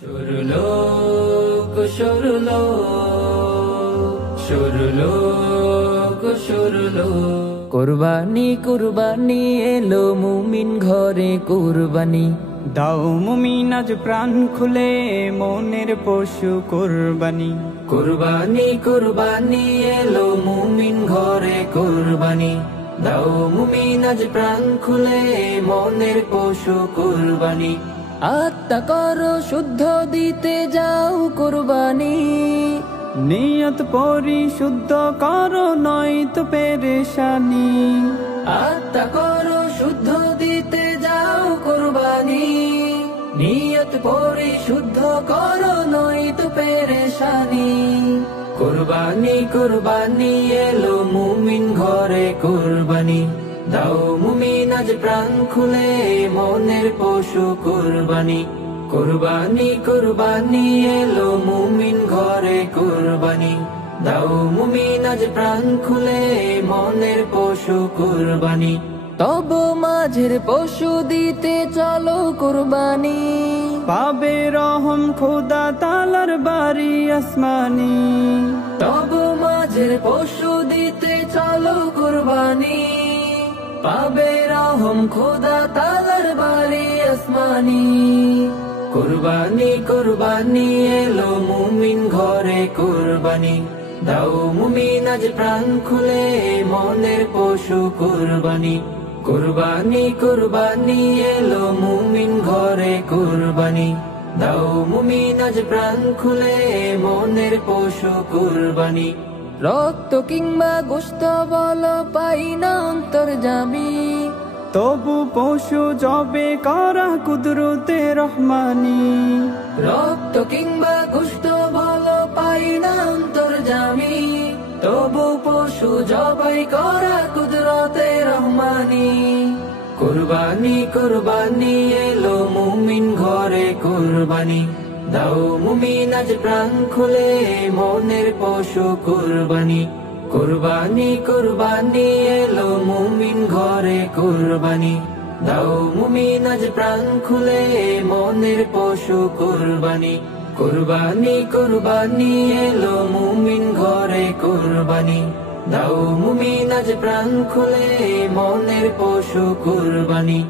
সুরলোক সুরলোক সুরলোক সুরলোক কুরবানি কুরবানি এলো মুমিন ঘরে কুরবানি দাও মুমিন আজ প্রাণ খুলে মনের পশু কুরবানি। কুরবানি কুরবানি এলো মুমিন ঘরে কুরবানি দাও মুমিন আজ প্রাণ খুলে মনের পশু কুরবানি। আত্মা করো শুদ্ধ দিতে যাও কুরবানি নিয়ত পরিশুদ্ধ করো নয়তো পেরেশানি। আত্মা করো শুদ্ধ দিতে যাও কুরবানি নিয়ত পরিশুদ্ধ করো নয়তো পেরেশানি। কুরবানি কুরবানি এলো মুমিন ঘরে কুরবানি দাও মুমিন আজ প্রাণ খুলে মনের পশু কুরবানি। কুরবানি কুরবানি এলো মুমিন ঘরে কুরবানি দাও মুমিন আজ প্রাণ খুলে মনের পশু কুরবানি। তব মাঝের পশু দিতে চলো কুরবানি পাবে রহম খোদা তালার বাড়ি আসমানি। তব মাঝের পশু দিতে চলো কুরবানি পাবে রহম খোদা তালার বাড়ি আসমানি। কুরবানি কুরবানি এলো মুমিন ঘরে কুরবানি দাও মুমিন আজ প্রাণ খুলে মনের পশু কুরবানি। কুরবানি কুরবানি এলো মুমিন ঘরে কুরবানি দাও মুমিন আজ প্রাণ খুলে মনের পশু কুরবানি। রক্ত কিংবা গোশত বলো পাই না অন্তর্যামী তবু পশু জবে করা কুদরতে রহমানি। রক্ত কিংবা গোশত বলো পাই না অন্তর্যামী তবু পশু জবাই করা কুদরতে রহমানি। কুরবানি কুরবানি এলো মুমিন ঘরে কুরবানি দাও মুমিন আজ প্রাণ খুলে মনের পশু কুরবানি। কুরবানি কুরবানি এলো মুমিন ঘরে কুরবানি দাও মুমিন আজ প্রাণ খুলে মনের পশু কুরবানি। কুরবানি কুরবানি এলো মুমিন ঘরে কুরবানি দাও মুমিন আজ প্রাণ খুলে মনের পশু কুরবানি।